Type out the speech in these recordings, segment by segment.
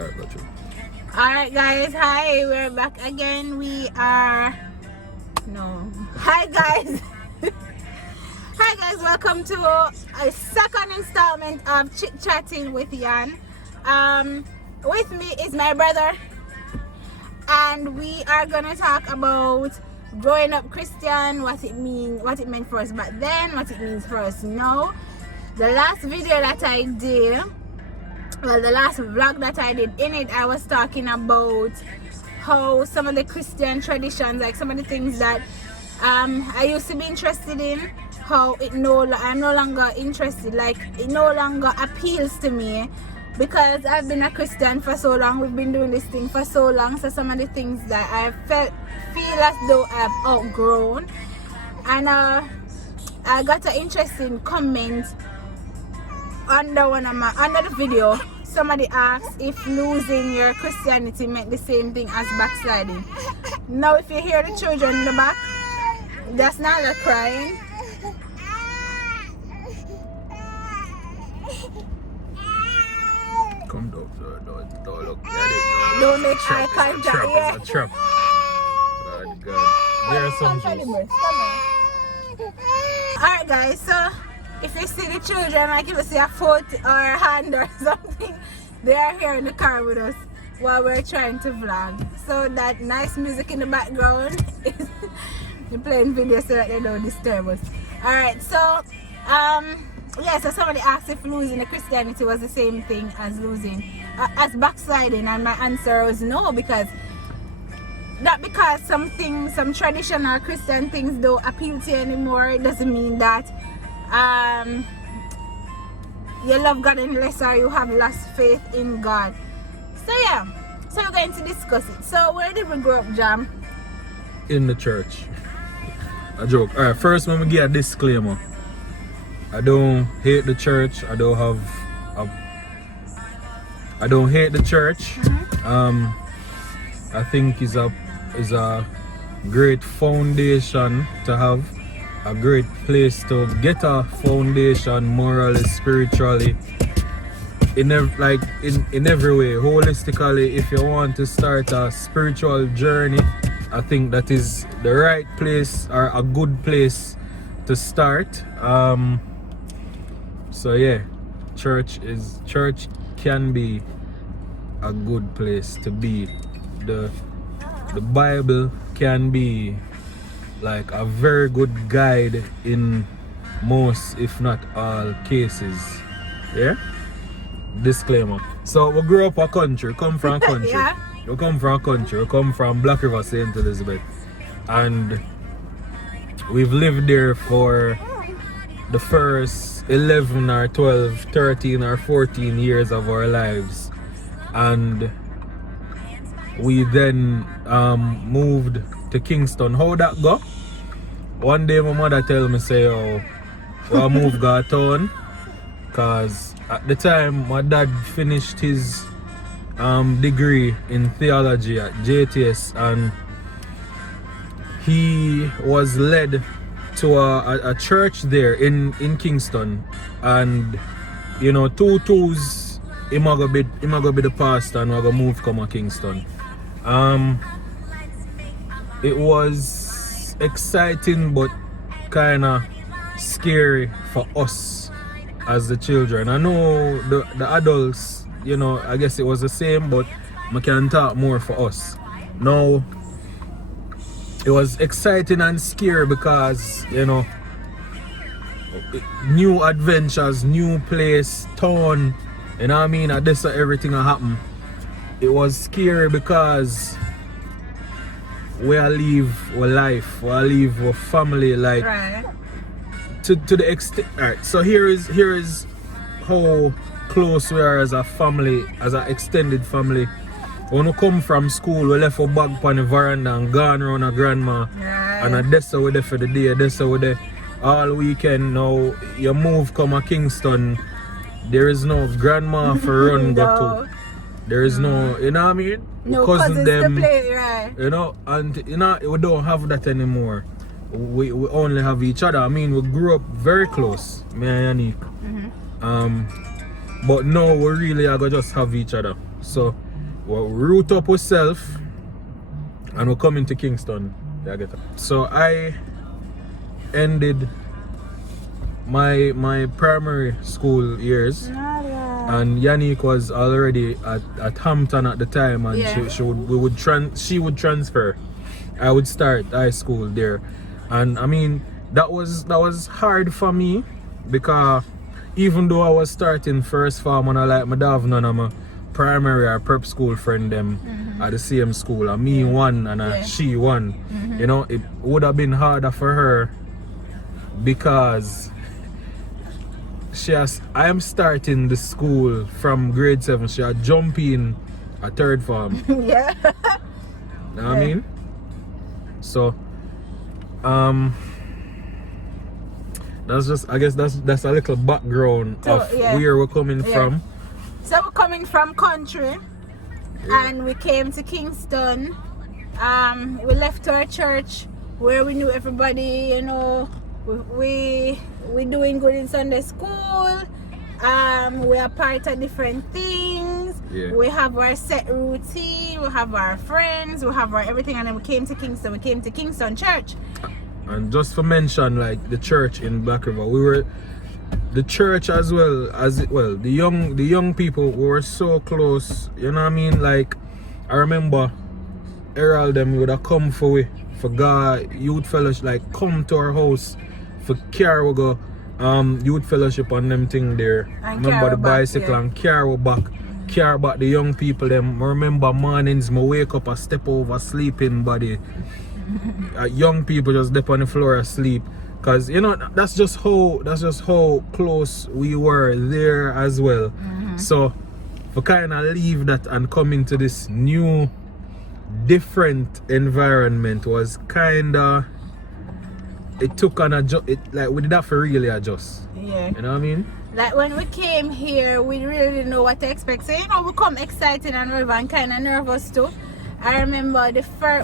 Alright, got you. Alright guys, hi, we're back again. Hi guys. Hi guys, welcome to a second installment of Chit Chatting with Yan. With me is my brother, and we are gonna talk about growing up Christian, what it meant for us back then, what it means for us now. The last video that I did, the last vlog that I did, in it I was talking about how some of the Christian traditions, like some of the things that I used to be interested in, how I'm no longer interested, like it no longer appeals to me because I've been a Christian for so long. We've been doing this thing for so long, so some of the things that I feel as though I've outgrown. And I got an interesting comment under the video. Somebody asked if losing your Christianity meant the same thing as backsliding. Now if you hear the children in the back, that's not a crying. Come down, don't look at it. Don't make eye contact. Yeah. It's a trap. God. There are some juice. Alright guys, so if you see the children, like if you see a foot or a hand or something, they are here in the car with us while we're trying to vlog. So that nice music in the background is you're playing video so that they don't disturb us. Alright, so so somebody asked if losing the Christianity was the same thing as losing as backsliding, and my answer was no, because some traditional Christian things don't appeal to you anymore, it doesn't mean that you love God unless or you have lost faith in God. So yeah, so we're going to discuss it. So where did we grow up, Jam? In the church. A joke. Alright, first when we get a disclaimer, I don't hate the church. I don't hate the church. I think is a great foundation to have, a great place to get a foundation morally, spiritually, in every way, holistically. If you want to start a spiritual journey, I think that is the right place or a good place to start. So yeah, church can be a good place to be. The Bible can be like a very good guide in most, if not all, cases. Yeah? Disclaimer. So we grew up a country, come from a country. Yeah. We come from a country, we come from Black River, St. Elizabeth. And we've lived there for the first 11 or 12, 13 or 14 years of our lives. And we then moved to Kingston. How that go? One day my mother tell me, say, oh, we'll move to town, cause at the time my dad finished his degree in theology at JTS, and he was led to a church there in Kingston, and you know, twos him go be the pastor and we go move come to Kingston. It was exciting but kinda scary for us as the children. I know the adults, you know, I guess it was the same, but I can talk more for us. Now, it was exciting and scary because, you know, new adventures, new place, town, you know what I mean? And this everything that happened. It was scary because we leave our life, we leave our family, like Right. to the extent. Alright, so here is how close we are as a family, as an extended family. When we come from school, we left our bag on the veranda and gone around our grandma. Right. And that's how we're there for the day, that's how we're there all weekend. Now you move come to Kingston, there is no grandma for run go to. There is no, you know what I mean? No cousins them, to play, right? you know, and you know, we don't have that anymore. We only have each other. I mean, we grew up very close, me and Yanique. But now we really are gonna just have each other. So we root up ourselves and we're coming to Kingston. Yeah, I get it. So I ended my primary school years, and Yanique was already at Hampton at the time, and she would transfer. I would start high school there, and I mean that was hard for me because even though I was starting first form and I like my dad, none of my primary or prep school friend them at the same school, and me one and she one, you know, it would have been harder for her because I am starting the school from grade 7. She are jumping a third form. Yeah. Know what I mean? So that's just, I guess that's a little background of where we're coming from. So we're coming from country and we came to Kingston. We left our church where we knew everybody, you know. We doing good in Sunday school. We are part of different things. We have our set routine, we have our friends, we have our everything, and then we came to Kingston. We came to Kingston Church. And just to mention, like, the church in Black River, we were the church as well as the young people were so close, you know what I mean? Like, I remember Errol them would have come for God youth fellowship, like come to our house for car we go youth fellowship and them thing there. And remember the bicycle and car back the young people them. I remember mornings me wake up and step over sleeping body. Young people just dip on the floor asleep, because you know that's just how close we were there as well. So for kind of leave that and come into this new different environment was kind of, it took an adjust. Like we did that for really adjust. Yeah, you know what I mean? Like when we came here, we really didn't know what to expect. So you know, we come excited and and kind of nervous too. I remember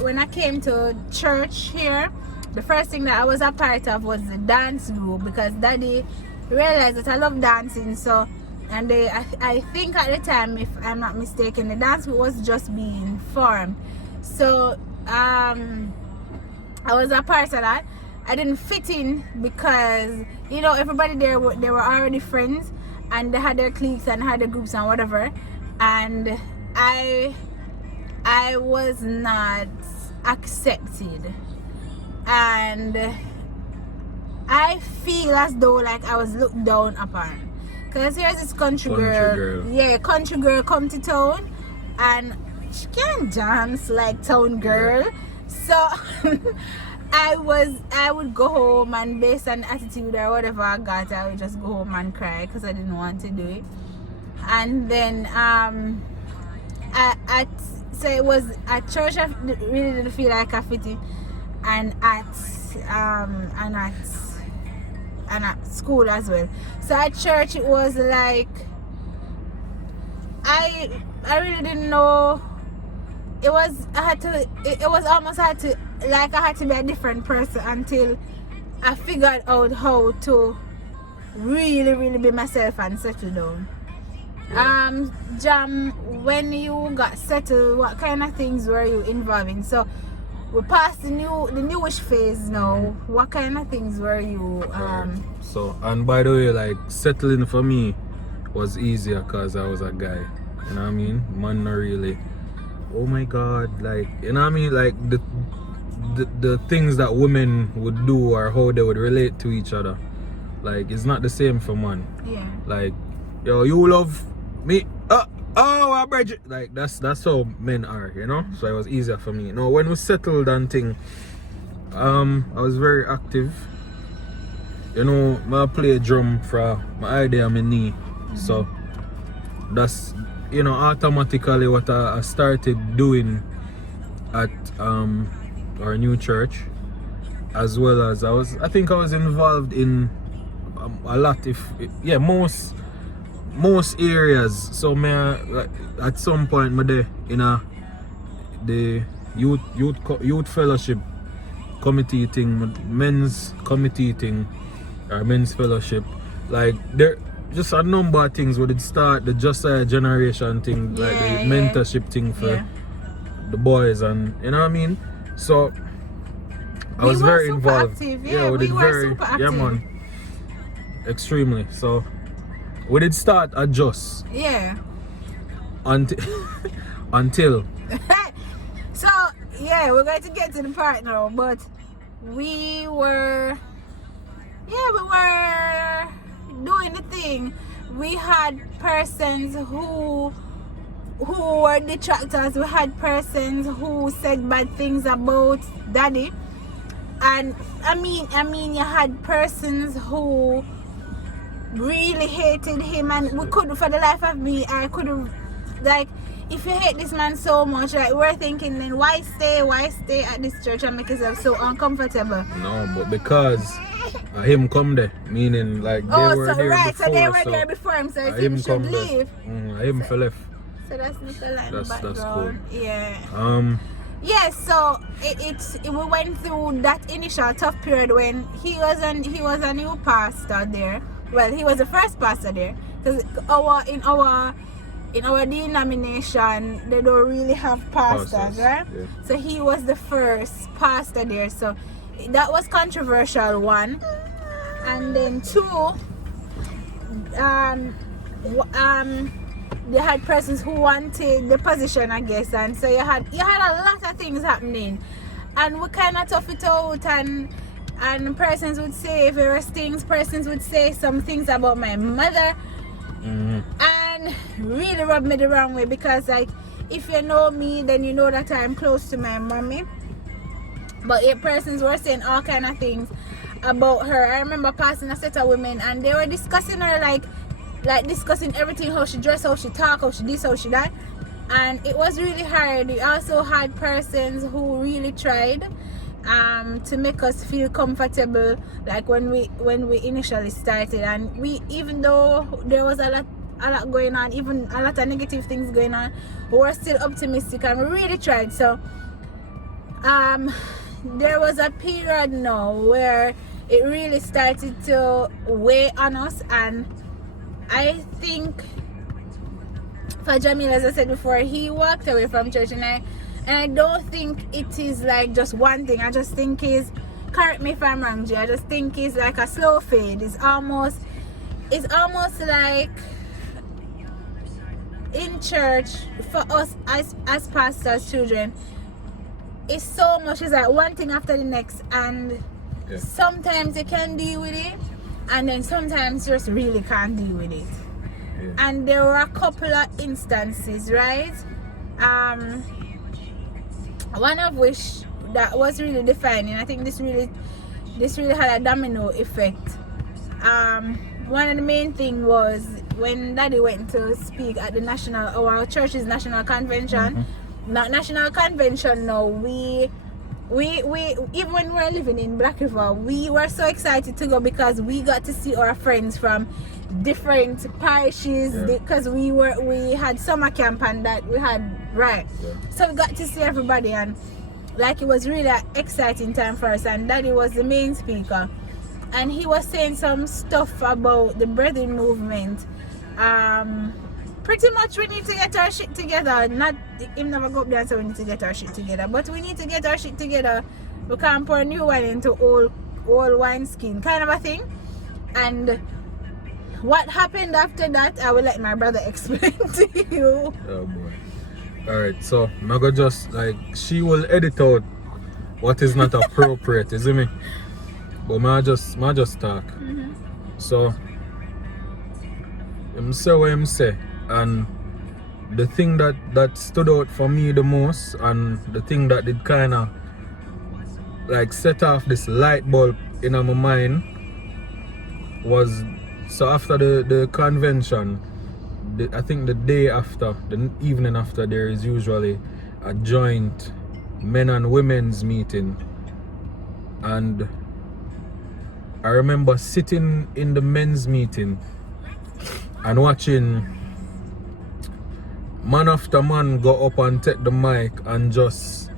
when I came to church here, the first thing that I was a part of was the dance group, because Daddy realized that I love dancing. So, and I think at the time, if I'm not mistaken, the dance group was just being formed. So I was a part of that. I didn't fit in because, you know, everybody there they were already friends and they had their cliques and had their groups and whatever, and I was not accepted, and I feel as though like I was looked down upon, because here's this country girl come to town and she can't dance like town girl. So I would go home, and based on attitude or whatever I got, I would just go home and cry because I didn't want to do it. And then so it was at church I really didn't feel like I fit in, and at school as well. So at church it was like I really didn't know. It was almost I had to be a different person until I figured out how to really be myself and settle down. Jam, when you got settled, what kind of things were you involved in? So we passed the newish phase now. What kind of things were you So, and by the way, like, settling for me was easier because I was a guy, you know what I mean? Man, not really, oh my god, like, you know what I mean? Like the things that women would do or how they would relate to each other, like, it's not the same for man. Yeah, like, yo, you love me, Bridget, like that's how men are, you know. So it was easier for me. Now when we settled and thing, I was very active, you know. I play drum for my idea, my knee. So that's, you know, automatically what I started doing at our new church, as well as I think I was involved in a lot, most areas. So like, at some point me there in the youth fellowship committee thing, men's committee thing, or men's fellowship. Like there just a number of things would it start the just a generation thing, like the mentorship thing for the boys, and you know what I mean. So I was very involved. Active. we did very super active. yeah man, extremely. So we did start adjust. Yeah. Until So yeah, we're going to get to the part now, but we were doing the thing. We had persons who were detractors. We had persons who said bad things about daddy, and I mean you had persons who really hated him, and we couldn't, for the life of me, I couldn't, like, if you hate this man so much, like, we're thinking, then why stay at this church and make yourself so uncomfortable? No, but because him come there, meaning like they were there before. So they were there before him, so he should leave. Him for left. So that's Mr. Line background. That's cool. Yeah. Yeah, so we went through that initial tough period when he was a new pastor there. Well, he was the first pastor there, because in our denomination they don't really have pastors, right? Yeah. So he was the first pastor there. So that was controversial, one, and then two, they had persons who wanted the position, I guess, and so you had a lot of things happening, and we kind of tough it out, and persons would say various things. Persons would say some things about my mother, and really rubbed me the wrong way, because, like, if you know me, then you know that I'm close to my mommy. But persons were saying all kind of things about her. I remember passing a set of women, and they were discussing her, like discussing everything, how she dressed, how she talk, how she this, how she that, and it was really hard. We also had persons who really tried to make us feel comfortable, like when we initially started, and we, even though there was a lot going on, even a lot of negative things going on, we were still optimistic, and we really tried. So there was a period now where it really started to weigh on us, and I think for Jameil, as I said before, he walked away from church, and I don't think it is like just one thing. I just think is, correct me if I'm wrong, G, I just think it's like a slow fade. It's almost like in church for us as pastors' children, it's so much, it's like one thing after the next, and sometimes you can deal with it, and then sometimes you just really can't deal with it. And there were a couple of instances, right? One of which that was really defining. I think this really had a domino effect. One of the main thing was when Daddy went to speak at our church's national convention. Not national convention now. We even when we were living in Black River, we were so excited to go, because we got to see our friends from different parishes, because we had summer camp, and that we had so we got to see everybody, and like it was really an exciting time for us. And Daddy was the main speaker, and he was saying some stuff about the brethren movement. Pretty much we need to get our shit together. Not him never go up there and say we need to get our shit together, but we need to get our shit together. We can't pour new wine into old wine skin, kind of a thing. And what happened after that, I will let my brother explain to you. Oh boy. Alright, so I'm gonna just, like, she will edit out what is not appropriate, you see me? But I just talk. So I'm say what I'm say. And the thing that stood out for me the most, and the thing that did kind of like set off this light bulb in my mind, was, so after the convention, I think the day after, the evening after, there is usually a joint men and women's meeting. And I remember sitting in the men's meeting and watching man after man go up and take the mic and just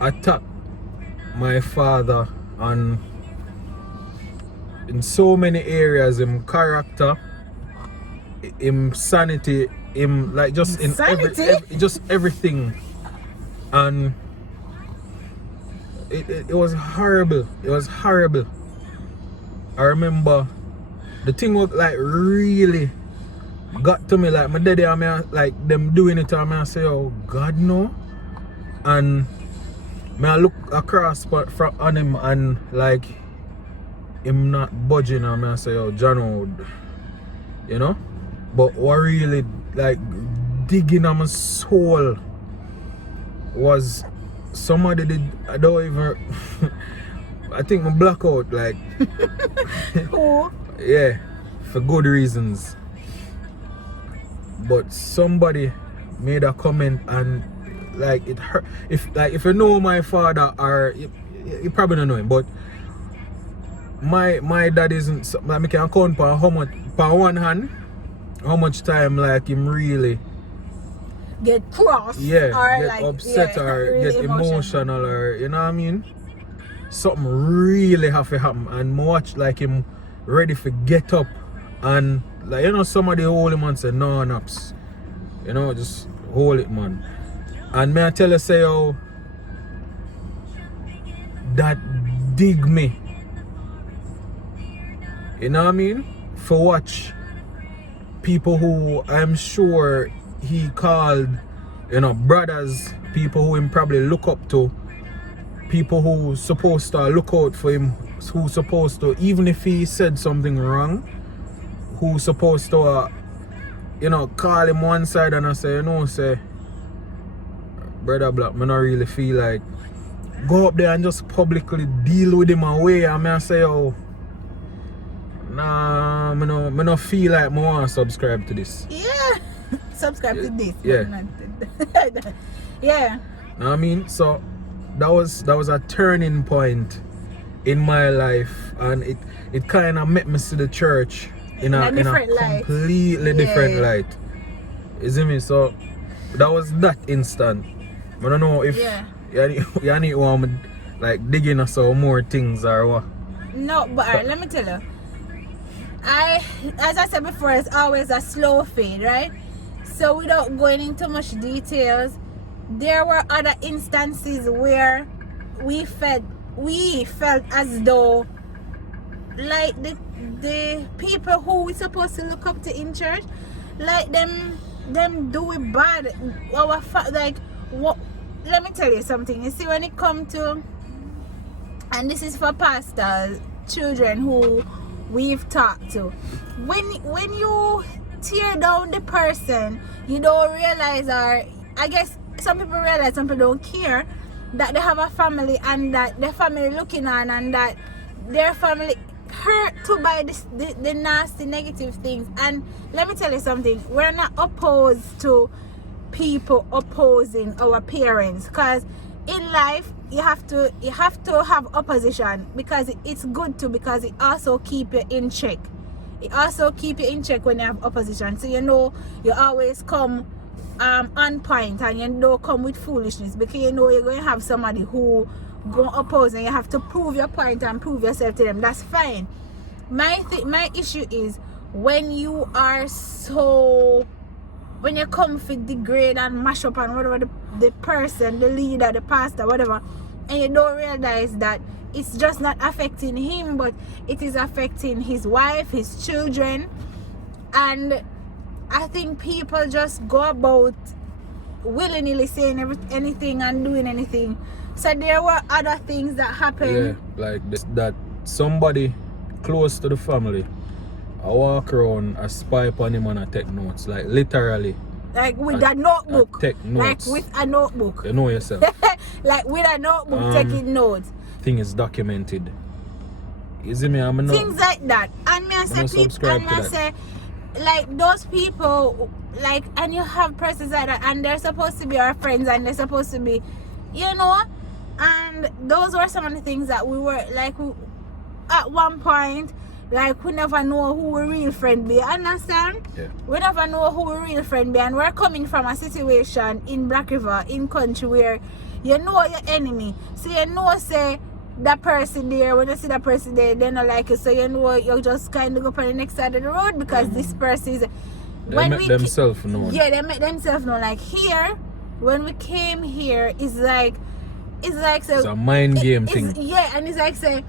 attack my father, and in so many areas, him character, him sanity, him like just in just everything. And it was horrible. It was horrible. I remember the thing was like really got to me, like my daddy and me like them doing it and I say, oh God no. And me I look across from on him and like him not budging and I say, oh John Wood, you know? But what really like digging on my soul was somebody did, I don't even I think my blackout like Who? yeah, for good reasons. But somebody made a comment and like it hurt. If you know my father, or you probably don't know him, but my dad isn't like me can count on how much on one hand how much time like him really get cross, yeah, or get like, upset, yeah, or really get emotional, or you know what I mean? Something really have to happen and watch like him ready to get up and like, you know, somebody hold him and say no naps, you know, just hold it, man. And may I tell you, say how that dig me, you know what I mean, for watch people who I'm sure he called, you know, brothers, people who him probably look up to, people who supposed to look out for him, who supposed to, even if he said something wrong, who supposed to you know, call him one side and I say, you know, say brother Black, me not really feel like go up there and just publicly deal with him away. And I say, oh nah, me no feel like me want to subscribe to this. Yeah. Subscribe to this. Yeah. Yeah. Know what I mean? So that was a turning point in my life, and it kind of made me see the church in a completely different light. You see me? So that was that instant. I don't know if Yanique want me like digging us some more things or what. No, but alright, let me tell you. As I said before, it's always a slow fade, right? So without going into much details, there were other instances where we felt as though like the people who we supposed to look up to in church, like them do it bad. Like what? Let me tell you something. You see, when it comes to, and this is for pastors, children who we've talked to, when you tear down the person, you don't realize, or I guess some people realize, some people don't care, that they have a family and that their family looking on, and that their family hurt too by the nasty negative things. And let me tell you something, we're not opposed to people opposing our parents, because in life you have to have opposition, because it's good to, because it also keep you in check. It also keep you in check when you have opposition, so you know you always come on point, and you don't come with foolishness, because you know you're going to have somebody who go oppose and you have to prove your point and prove yourself to them. That's fine. My issue is when you are so, when you come for degrade and mash up and whatever the person, the leader, the pastor, whatever, and you don't realize that it's just not affecting him, but it is affecting his wife, his children. And I think people just go about willy-nilly saying anything and doing anything. So there were other things that happened. Yeah, like this, that somebody close to the family, I walk around, I spy upon him and I take notes, like literally. Like with a notebook. Take notes. Like with a notebook. You know yourself. Like with a notebook, taking notes. Thing is documented. You see me? I'm not. Things like that. And me I say people, and I say like those people, like, and you have persons like that, and they're supposed to be our friends, and they're supposed to be, you know, and those were some of the things that we were like, at one point, like, we never know who a real friend be, understand? Yeah. We never know who a real friend be, and we're coming from a situation in Black River, in country, where you know your enemy, so you know, say, that person there, when you see that person there, they don't like you, so you know you just kind of go on the next side of the road because this person is They make themselves known. Yeah, they make themselves known. Like here, when we came here, it's like so It's a mind game thing. Yeah, and it's like say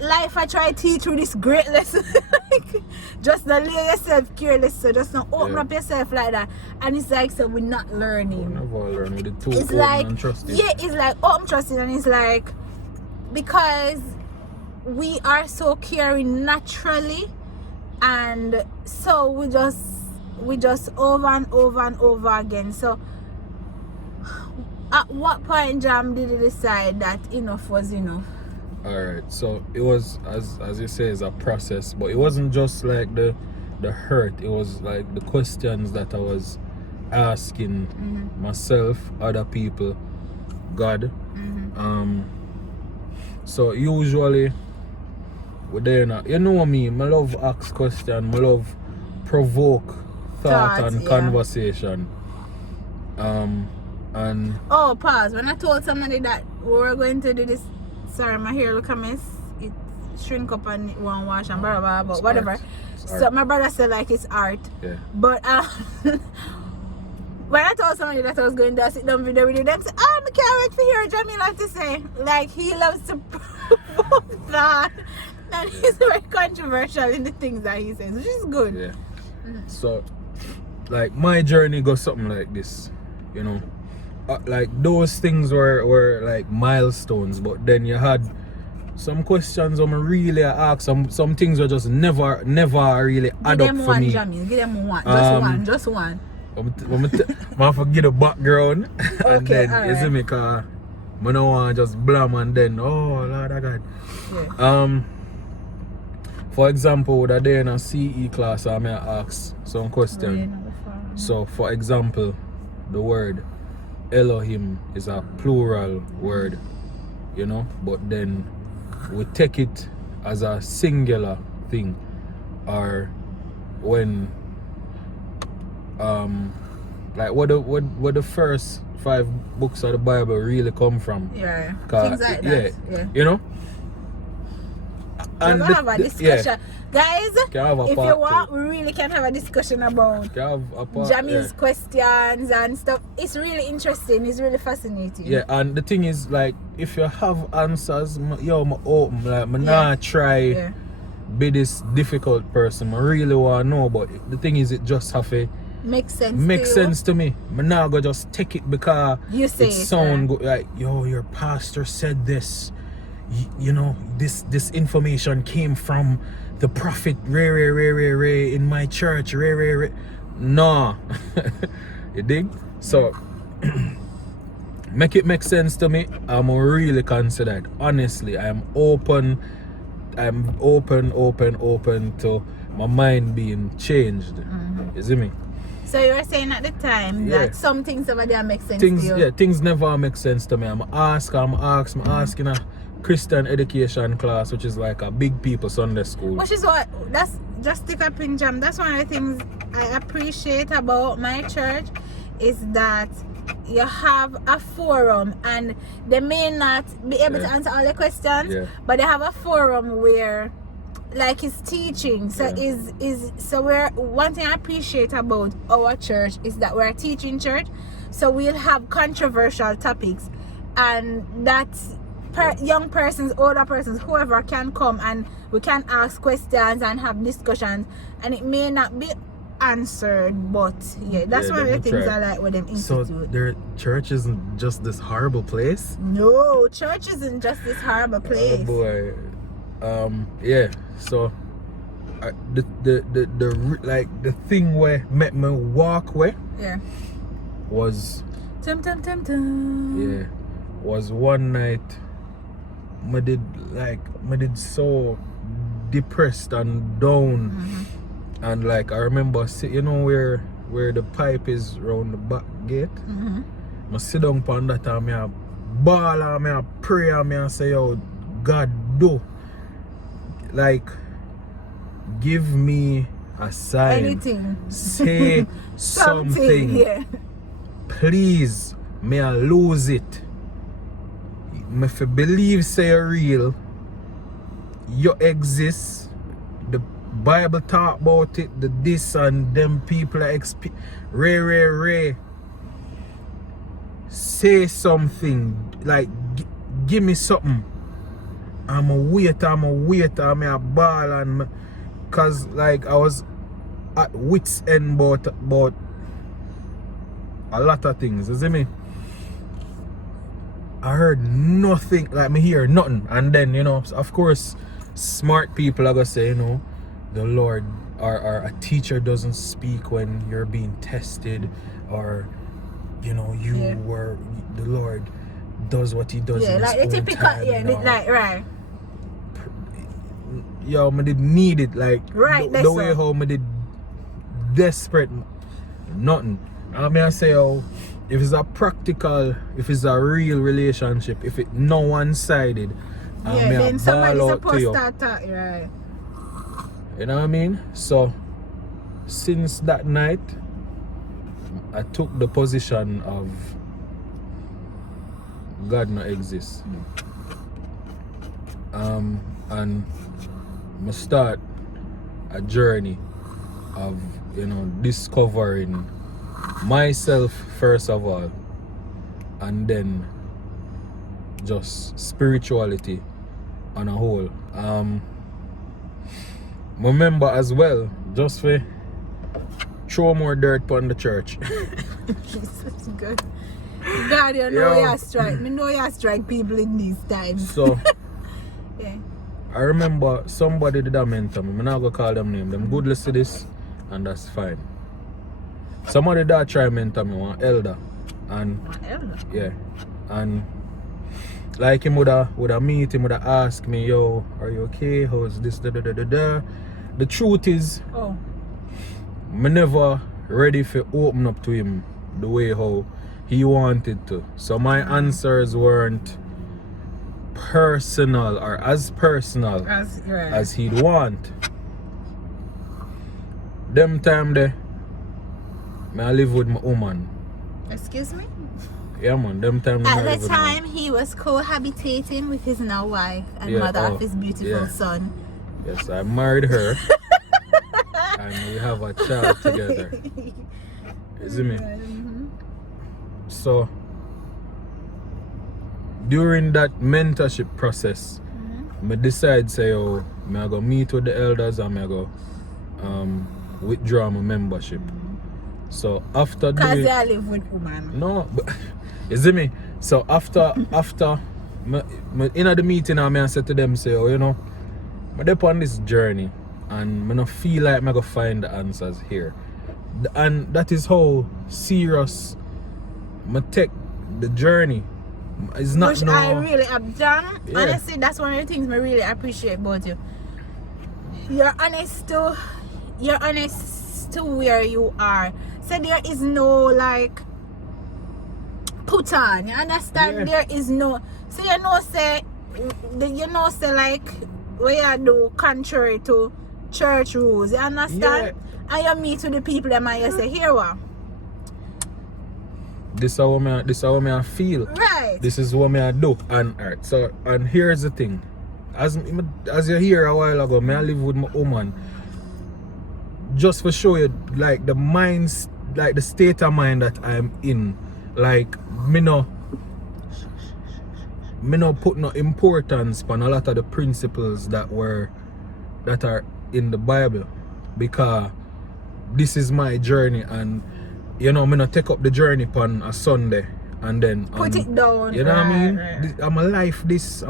life I try to teach you this great lesson. Like, just don't lay yourself careless, so just don't open up yourself like that. And it's like so we're not learning. Never learn with the two It's open like and trusting. yeah, it's like open trusting, and it's like because we are so caring naturally, and so we just over and over and over again. So at what point, Jam, did you decide that enough was enough? Alright, so it was as you say, it's a process, but it wasn't just like the hurt, it was like the questions that I was asking myself, other people, God. So usually we're there now. You know me, I love ask question, I love provoke thought and conversation. And oh, pause. When I told somebody that we were going to do this, sorry, my hair look a mess. It shrink up and it won't wash and blah blah blah, but whatever. So my brother said like it's art. Yeah. But when I told somebody that I was going to do a sit down video with them, said, oh, I can't wait to hear Jameil have to say. Like he loves to provoke that. And he's very controversial in the things that he says, which is good. Yeah. So like my journey goes something like this, you know. Like those things were like milestones, but then you had some questions I'm really ask, some things were just never really add up for me. Jameil, give them one, just one. I forget the background and Okay, then you see me, cause I don't want to just blam and then oh Lord of God. Yeah. For example, that day in a CE class I may ask some question. So for example, the word Elohim is a plural word, you know, but then we take it as a singular thing, or when like what the first 5 books of the Bible really come from. Yeah, things like that. Yeah. You know. And have a discussion. Guys, if you want, we really can have a discussion about Jameil's questions and stuff. It's really interesting. It's really fascinating. Yeah, and the thing is, like, if you have answers, yo, I'm open. Like, I'm not try be this difficult person. I really want to know, but the thing is, it just have to make sense to me. I'm not going to just take it because you say it sound good. Like, yo, your pastor said this. You know, this information came from the prophet Ray in my church. Ray. No. You dig? So make it make sense to me. I'm really considered. Honestly, I'm open to my mind being changed. You see me? So you were saying at the time that some things over there make sense to you? Yeah, things never make sense to me. I'm asking a Christian education class, which is like a big people Sunday school. Which is that's just stick up in Jam. That's one of the things I appreciate about my church, is that you have a forum, and they may not be able to answer all the questions, but they have a forum where like it's teaching. So so we're one thing I appreciate about our church is that we're a teaching church, so we'll have controversial topics, and that's young persons, older persons, whoever can come, and we can ask questions and have discussions, and it may not be answered, but that's one of the things I like with them institute. So their church isn't just this horrible place? No, church isn't just this horrible place. Oh boy. So the thing where made me walk away was was one night I did so depressed and down, and like I remember you know where the pipe is around the back gate. I sit down upon that and I bawl and I pray and I say, yo, God, do like give me a sign, anything, say something, please, may I lose it. me fi believe say you're real, you exist, the Bible talk about it, the this and them people are Ray. Say something, like give me something. I'm a wait, I'm a ball and cause like I was at wit's end about a lot of things, you see me? I heard nothing, like me hear nothing, and then of course smart people are gonna say the Lord or a teacher doesn't speak when you're being tested, or were the Lord does what he does in like his the own typical time, like right. Yo, me did need it, like Right, the way how me did desperate nothing. I mean I say if it's a practical, if it's a real relationship, if it no one-sided, then somebody's ball out supposed to you. to talk, right? You know what I mean? So since that night I took the position of God no exists. And I start a journey of discovering myself first of all, and then just spirituality on a whole. Remember as well, just for throw more dirt on the church. Jesus, good. God, you strike. Me know you strike people in these times. So yeah. I remember somebody did a mentor me. I'm not gonna call them name. Them good listen to this, and that's fine. Somebody that try mentor me, one elder. And yeah. And like him woulda meet him, woulda ask me, yo, are you okay? How's this? The truth is, me never ready for open up to him the way how he wanted to. So my answers weren't personal or as personal as he'd want. Them time there, I live with my woman. Excuse me? Yeah man, them time at the time he was cohabitating with his now wife and mother of his beautiful son. Yes, I married her. And we have a child together. You see me? So during that mentorship process, I decide say I go meet with the elders and I go withdraw my membership. So after because I live with woman. No, but you see me? So after in the meeting I said to them say, I'm on this journey and I don't feel like I'm gonna find the answers here. And that is how serious I take the journey. It's not which I really have done. Yeah. Honestly, that's one of the things I really appreciate about you. You're honest to where you are. So there is no like put on. You understand? Yeah. There is no. So say like where you do contrary to church rules. You understand? Yeah. And you meet with the people that might say, here what? This is how I feel. Right. This is what I do on earth. So, and here's the thing. As you hear a while ago, I live with my woman. Just for show you like the minds, like the state of mind that I'm in. Like me no put no importance on a lot of the principles that are in the Bible, because this is my journey, and me not take up the journey on a Sunday and then put it down. You know what I mean? Right. I'm a life this.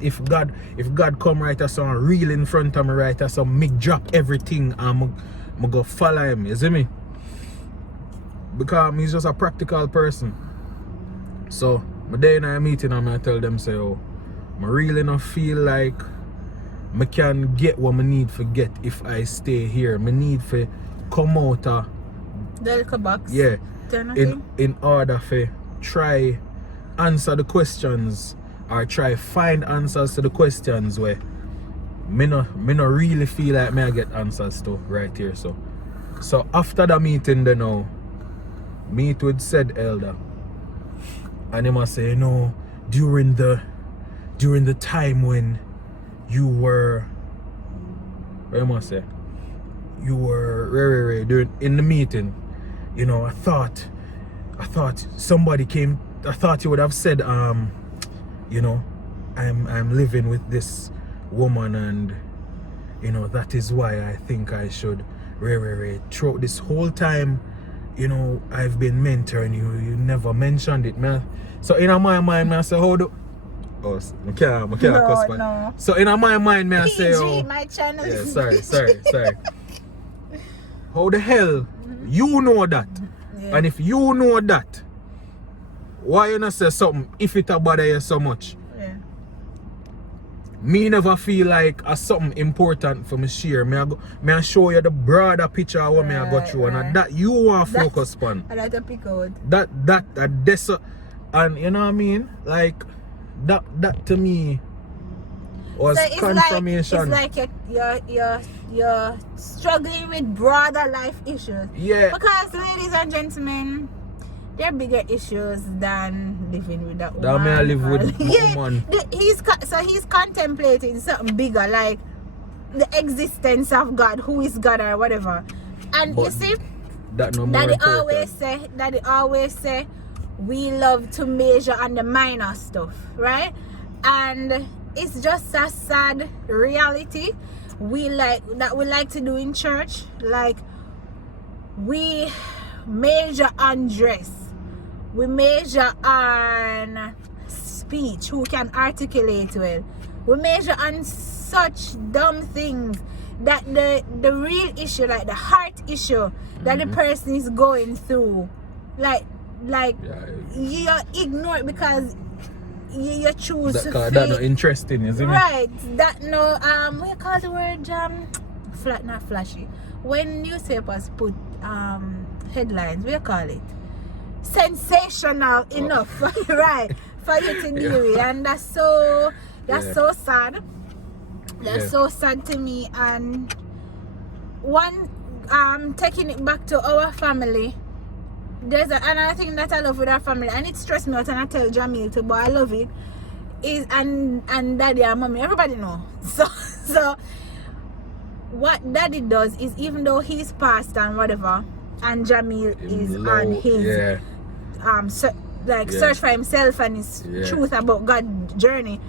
If God come right as some real in front of me right as some me drop everything and I'm go follow him. You see me? Because he's just a practical person. So my day in a meeting and I tell them say, I really not feel like I can get what I need to get if I stay here. I need to come out of the little box. Yeah. In order to try answer the questions or try find answers to the questions where me no really feel like I get answers to right here. So after the meeting then now meet with said elder and he must say, during the time when you were, what am I say? You were during in the meeting, you know, I thought somebody came. I thought you would have said, you know, I'm living with this woman, and you know that is why I think I should. Throughout this whole time, you know, I've been mentoring you. You never mentioned it, man. So in my mind, man, I say, how do? Oh, I can't cuss, man. No. So in my mind, man, I say, PG, my channel. yeah, is sorry. How the hell you know that? Yeah. And if you know that, why you not say something if it a bother you so much? Yeah. Me never feel like something important for me share. Me I show you the broader picture of what me I got through, and that you want to focus on. I like to pick out. This, and you know what I mean? Like that to me was So confirmation. It's like you're struggling with broader life issues. Yeah. Because ladies and gentlemen, there are bigger issues than living with that woman. That may I live with yeah, woman. He's contemplating something bigger, like the existence of God, who is God or whatever. And But you see, that no more Daddy important. always say we love to measure on the minor stuff, right? And it's just a sad reality we like to do in church. Like, we measure on dress, we measure on speech, who can articulate well, we measure on such dumb things that the real issue, like the heart issue that the person is going through, like you ignore it because you choose to That not interesting, isn't it? right. That no what you call the word flat, not flashy, when newspapers put headlines, what you call it, sensational enough right, for you to deal with. And that's so sad. That's so sad to me. And one, taking it back to our family, there's another thing that I love with our family, and it stressed me out, and I tell Jameil too, but I love it, is and daddy and mommy, everybody know. So what daddy does is, even though he's passed and whatever, and Jameil is on his search for himself and his truth about God journey,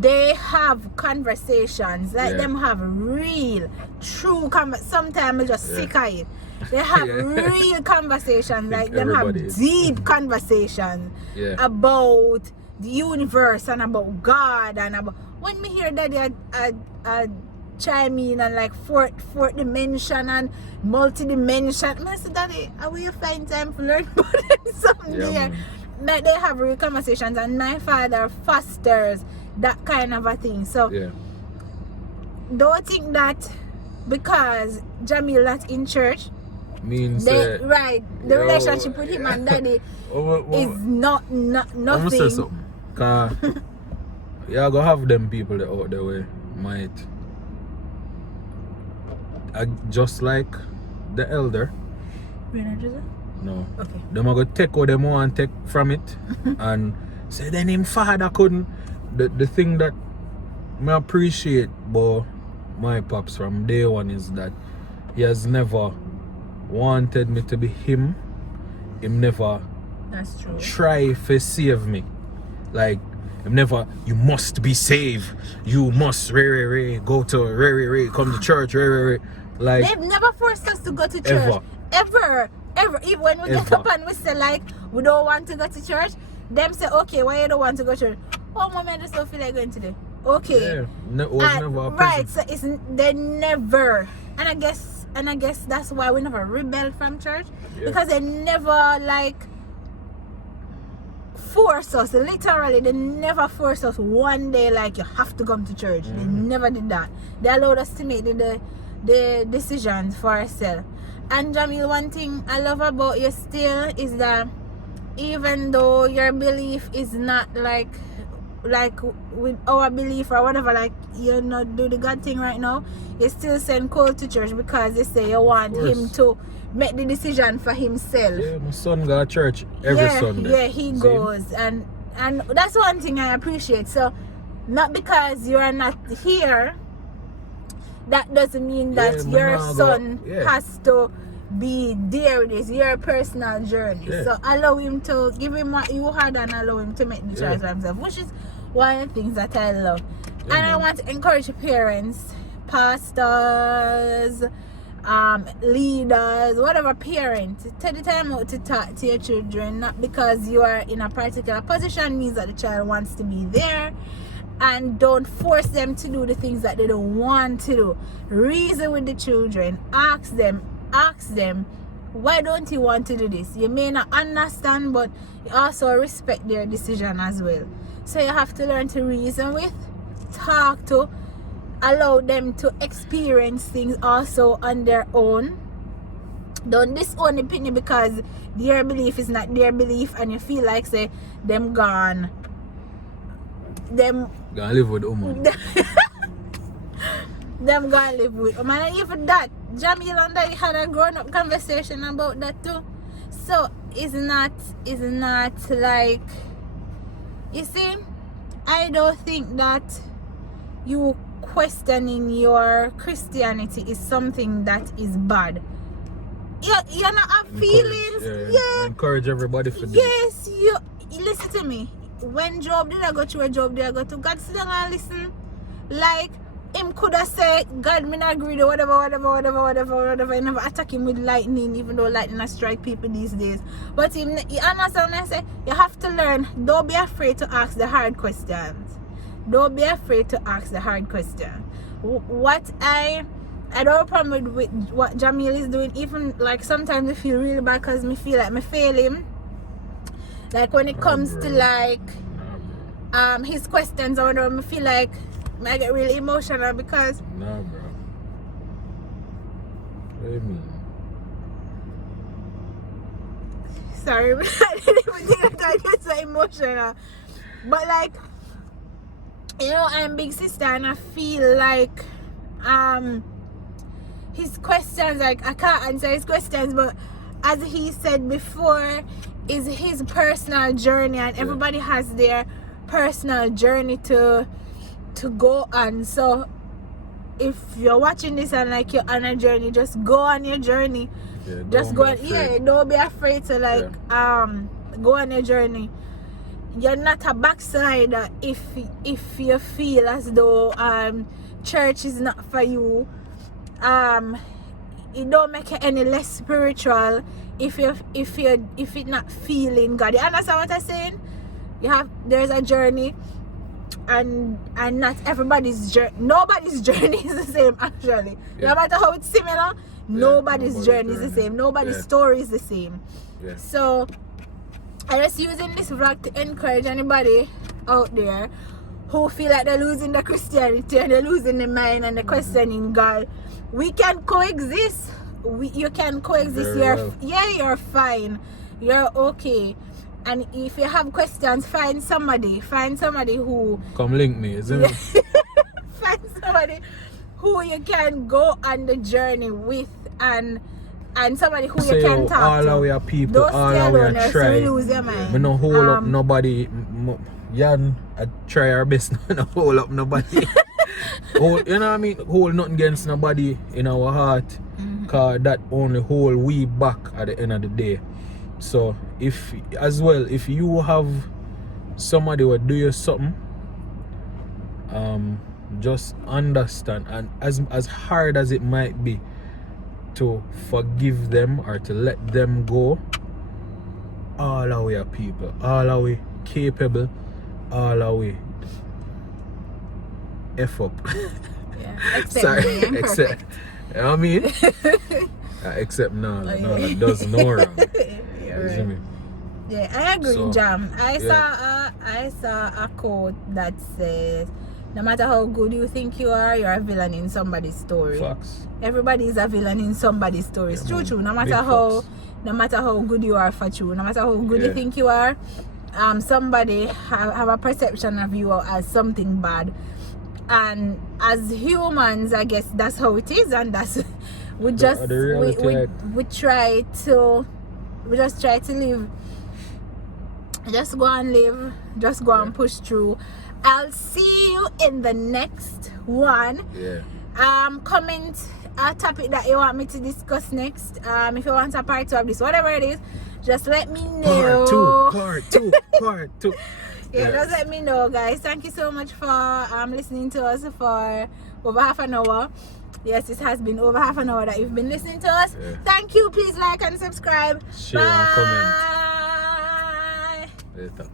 they have conversations, like them have real, true sometimes I just sick of it. They have real conversations, like them have deep conversations about the universe and about God, and about, when me hear daddy I chime in and like fourth dimension and multi-dimension, I said, daddy, how will you find time to learn about something there? Like, they have real conversations, and my father fosters that kind of a thing. So don't think that because Jameil not in church means the relationship with him and daddy is not nothing. I'm gonna say something, cause you're gonna have them people that out there way might just like the elder. No. Okay. Them are gonna take what them want take from it and say then him father couldn't. The thing that I appreciate about my pops from day one is that he has never wanted me to be him. Him never That's true. try to save me. Like, him never, you must be saved. You must go to come to church. Like, they've never forced us to go to church. Ever. Even when we get up and we say like we don't want to go to church, them say, okay, why you don't want to go to church? Oh, mom, I just don't feel like going today. Okay. Yeah, never right, so they never, and I guess that's why we never rebelled from church, because they never like force us. Literally, they never force us one day like you have to come to church. They never did that. They allowed us to make the decisions for ourselves. And Jameil, one thing I love about you still is that even though your belief is not like with our belief or whatever, like you not do the God thing right now, you still send Cole to church because you say you want him to make the decision for himself. Yeah, my son go to church every Sunday. Yeah, he goes, and And that's one thing I appreciate. So not because you are not here, that doesn't mean that your son has to be there with this, your personal journey. So allow him to give him what you had and allow him to make the choice for himself, which is one of the things that I love. And I want to encourage parents, pastors, leaders, whatever parent, take the time out to talk to your children. Not because you are in a particular position means that the child wants to be there. And don't force them to do the things that they don't want to do. Reason with the children. Ask them, why don't you want to do this? You may not understand, but you also respect their decision as well. So you have to learn to reason with, talk to, allow them to experience things also on their own. Don't disown the opinion because their belief is not their belief and you feel like say them gone. Them gonna live with woman. Them gonna live with woman. And even that, Jameil and I had a grown up conversation about that too. So it's not like, you see, I don't think that you questioning your Christianity is something that is bad. You're not have feelings. Encourage everybody for this. Yes, you listen to me. When Job did I go through a Job did I go to God sit down and listen. Like him could have said God me not agree to whatever. I never attack him with lightning, even though lightning has strike people these days. But he understand when I say you have to learn, don't be afraid to ask the hard questions. Don't be afraid to ask the hard question. What I don't have a problem with what Jameil is doing. Even like sometimes I feel really bad because me feel like me fail him. Like when it comes to like his questions or whatever, I feel like I get really emotional because nah, bro. What do you mean? Sorry, but I didn't even think that I get so emotional. But like, you know, I'm big sister and I feel like his questions, like I can't answer his questions, but as he said before, is his personal journey and everybody has their personal journey to go on. So if you're watching this and like you're on a journey, just go on your journey. Just go on, don't be afraid to like go on your journey. You're not a backslider if you feel as though church is not for you. It don't make it any less spiritual if it not feeling God. You understand what I'm saying? There's a journey and not everybody's journey, nobody's journey is the same actually. No matter how it's similar, nobody's journey is the same, nobody's story is the same. So I'm just using this vlog to encourage anybody out there who feel like they're losing their Christianity and they're losing their mind and they're questioning God. We can coexist. You can coexist. You're fine. You're okay. And if you have questions, find somebody who come link me, isn't it? Find somebody who you can go on the journey with and somebody who you can talk to. All our people, all our tribe. We don't hold up nobody. Yan, I try our best not to hold up nobody. You know what I mean? Hold nothing against nobody in our heart. Cause that only hold we back at the end of the day. So if you have somebody who do you something, just understand, and as hard as it might be to forgive them or to let them go, all our way people, all our way capable, all our way F up. Except you know what I mean? Except that does no wrong. Yeah, I agree, Jam. I saw a quote that says, no matter how good you think you are, you're a villain in somebody's story. Facts. Everybody is a villain in somebody's story. It's true. No matter how good you are for true, no matter how good you think you are, somebody have a perception of you as something bad. And as humans, I guess that's how it is, and that's we just try to live Just go and live. Just go and push through. I'll see you in the next one. Yeah. Comment a topic that you want me to discuss next. If you want a part 2 of this, whatever it is, just let me know. Part two. Yeah, just let me know, guys. Thank you so much for listening to us for over half an hour. Yes, it has been over half an hour that you've been listening to us. Yeah. Thank you. Please like and subscribe. Share Bye. and comment. Later.